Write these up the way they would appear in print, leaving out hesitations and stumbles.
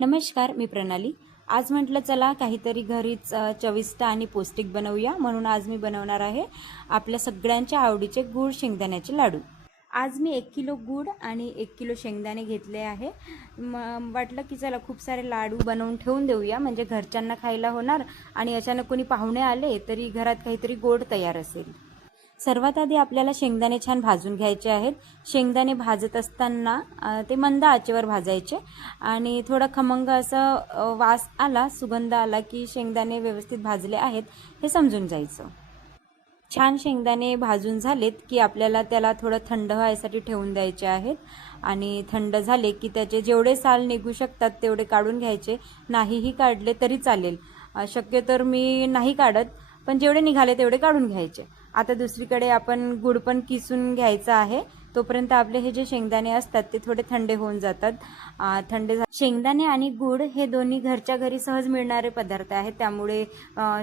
नमस्कार, मी प्रणाली। आज म्हटलं चला काहीतरी घरीच चविष्ट आणि पौष्टिक बनवूया, म्हणून आज मी बनवणार आहे आपल्या सगळ्यांच्या आवडीचे गूळ शेंगदाण्याचे लाडू। आज मी 1 किलो गूळ आणि 1 किलो शेंगदाणे घेतले आहे। वाटलं की चला खूप सारे लाडू बनवून ठेवून देऊया, म्हणजे घरच्यांना खायला होणार आणि अचानक कोणी पाहुणे आले तरी घरात काहीतरी गोड तयार असेल। सर्वात आधी आपल्याला शेंगदाणे छान भाजून घ्यायचे आहेत। शेंगदाणे भाजत असताना ते मंद आचेवर भाजायचे आणि थोडा खमंग असं वास आला, सुगंध आला की शेंगदाणे व्यवस्थित भाजले आहेत हे समजून जायचं। छान शेंगदाणे भाजून झालेत की आपल्याला त्याला थोडं थंड व्हायसाठी ठेवून द्यायचे आहेत आणि थंड झाले की त्याचे जेवढे साल निघू शकतात तेवढे काढून घ्यायचे। नाहीही काढले तरी चालेल, शक्यतो मी नाही काढत, पण जेवढे निघाले तेवढे काढून घ्यायचे। आता दुसरीकडे आपण गुळ पण किसून घ्यायचा आहे, तोपर्यंत आपले हे जे शेंगदाणे असतात ते थोडे थंडे होऊन जातात। शेंगदाणे आणि गुळ हे दोन्ही घरच्या घरी सहज मिळणारे पदार्थ आहेत, त्यामुळे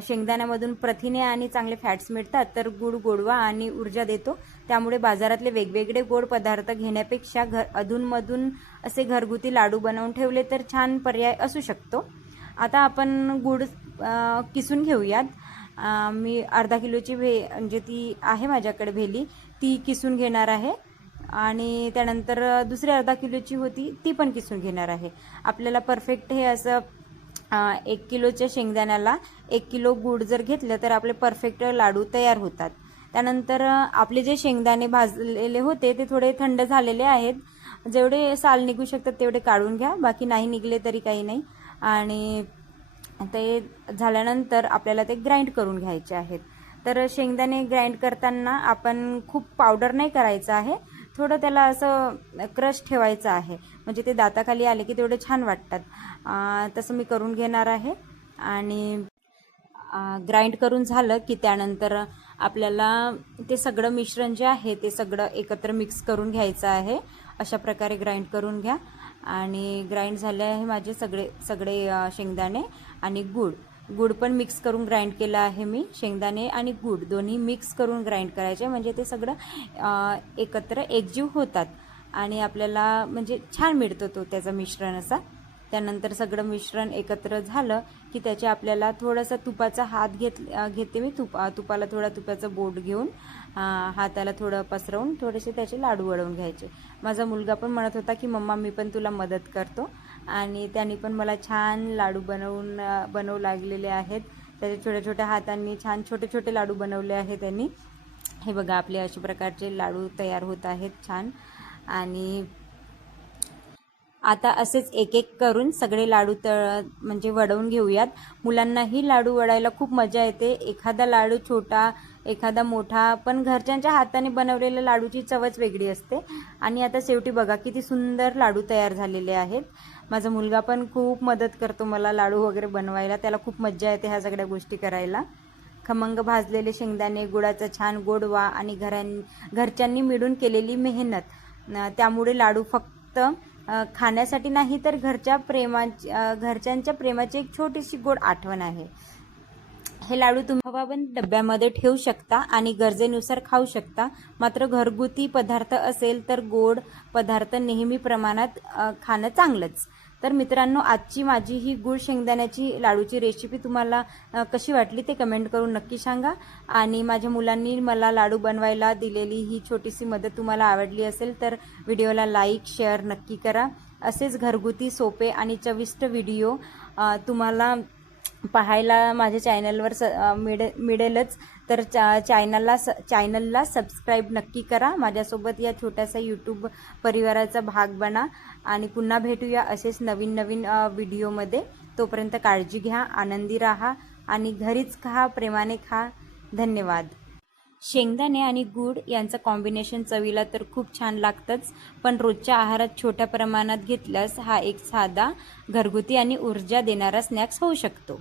शेंगदाण्यामधून प्रथिने आणि चांगले फॅट्स मिळतात, तर गुळ गोडवा आणि ऊर्जा देतो। त्यामुळे बाजारातले वेगवेगळे गोड पदार्थ घेण्यापेक्षा अधूनमधून असे घरगुती लाडू बनवून ठेवले तर छान पर्याय असू शकतो। आता आपण गुळ किसून घेऊयात। मी अर्धा किलोची म्हणजे ती आहे माझ्याकडे भेली, ती किसून घेणार आहे आणि त्यानंतर दुसरी अर्धा किलोची होती ती पण किसून घेणार आहे। आपल्याला परफेक्ट हे असं 1 किलोच्या शेंगदाण्याला 1 किलो गूळ जर घेतलं तर आपले परफेक्ट लाडू तयार होतात। त्यानंतर आपले जे शेंगदाणे भाजलेले होते ते थोडे थंड झालेले आहेत, जेवढे साल निघू शकतात तेवढे काढून घ्या, बाकी नाही निघले तरी काही नाही। आणि ते झाल्यानंतर आपल्याला ते ग्राइंड करून घ्यायचे आहेत। तर शेंगदाणे ग्राइंड करताना आपण खूप पावडर नाही करायचं आहे, थोडं त्याला असं क्रश ठेवायचं आहे, म्हणजे ते दाताखाली आले की तेवढे छान वाटतात। तसं मी करून घेणार आहे आणि ग्राइंड करून झालं की त्यानंतर आपल्याला ते सगळं मिश्रण जे आहे ते सगळं एकत्र मिक्स करून घ्यायचं आहे। अशा प्रकारे ग्राइंड करून घ्या आणि ग्राइंड झाले आहे माझे सगळे शेंगदाणे आणि गूळ पण मिक्स करून ग्राइंड केलं आहे मी। शेंगदाणे आणि गूळ दोन्ही मिक्स करून ग्राइंड करायचे, म्हणजे ते सगळं एकत्र एकजीव होतात आणि आपल्याला म्हणजे छान मिळतो तो त्याचा मिश्रण असा। त्यानंतर सगळं मिश्रण एकत्र झालं की त्याचे आपल्याला थोडासा तुपाचा हात घेते मी। तुपाला थोडा तुपाचं बोट घेऊन हाताला थोडं पसरवून थोडेसे त्याचे लाडू वळवून घ्यायचे। माझा मुलगा पण म्हणत होता की मम्मा मी पण तुला मदत करतो, आणि त्यांनी पण मला छान लाडू बनवू लागलेले आहेत। त्याच्या छोट्या छोट्या हातांनी छान छोटे छोटे लाडू बनवले आहेत त्यांनी। हे बघा आपले अशा प्रकारचे लाडू तयार होत आहेत छान। आणि आता असेच एक एक करून सगळे लाडू म्हणजे वळवून घेऊयात। मुलांनाही लाडू वळायला खूप मजा येते, एखादा लाडू छोटा एखादा मोठा, पण घरच्यांच्या हाताने बनवलेल्या लाडूची चवच वेगळी असते। आणि आता शेवटी बघा किती सुंदर लाडू तयार झालेले आहेत। माझा मुलगा पण खूप मदत करतो मला लाडू वगैरे बनवायला, त्याला खूप मजा येते ह्या सगळ्या गोष्टी करायला। खमंग भाजलेले शेंगदाणे, गुळाचा छान गोडवा आणि घरच्यांनी मिळून केलेली मेहनत, त्यामुळे लाडू फक्त खाण्यासाठी नाही तर घरच्यांच्या प्रेमाची एक छोटीशी गोड आठवण आहे। हे लाडू तुम्ही हवाबंद डब्यामध्ये ठेवू शकता आणि गरजेनुसार खाऊ शकता। मात्र घरगुती पदार्थ असेल तर गोड पदार्थ नेहमी प्रमाणात खाणं चांगलंच। तर मित्रांनो, आजची माझी ही गूळ शेंगदाण्याची लाडूची रेसिपी तुम्हाला कशी वाटली ते कमेंट करून नक्की सांगा। आणि माझ्या मुलांनी मला लाडू बनवायला दिलेली ही छोटीशी मदत तुम्हाला आवडली असेल तर व्हिडिओला लाईक शेअर नक्की करा। असेच घरगुती सोपे आणि चविष्ट व्हिडिओ तुम्हाला पाहायला माझ्या चॅनलवर मिळेलच, तर चॅनलला सबस्क्राईब नक्की करा। माझ्यासोबत या छोट्याशा यूट्यूब परिवाराचा भाग बना आणि पुन्हा भेटूया असेच नवीन नवीन व्हिडिओमध्ये। तोपर्यंत काळजी घ्या, आनंदी राहा आणि घरीच खा, प्रेमाने खा। धन्यवाद। शेंगदाणे आणि गूळ यांचं कॉम्बिनेशन चवीला तर खूप छान लागतंच, पण रोजच्या आहारात छोट्या प्रमाणात घेतल्यास हा एक साधा, घरगुती आणि ऊर्जा देणारा स्नॅक्स होऊ शकतो।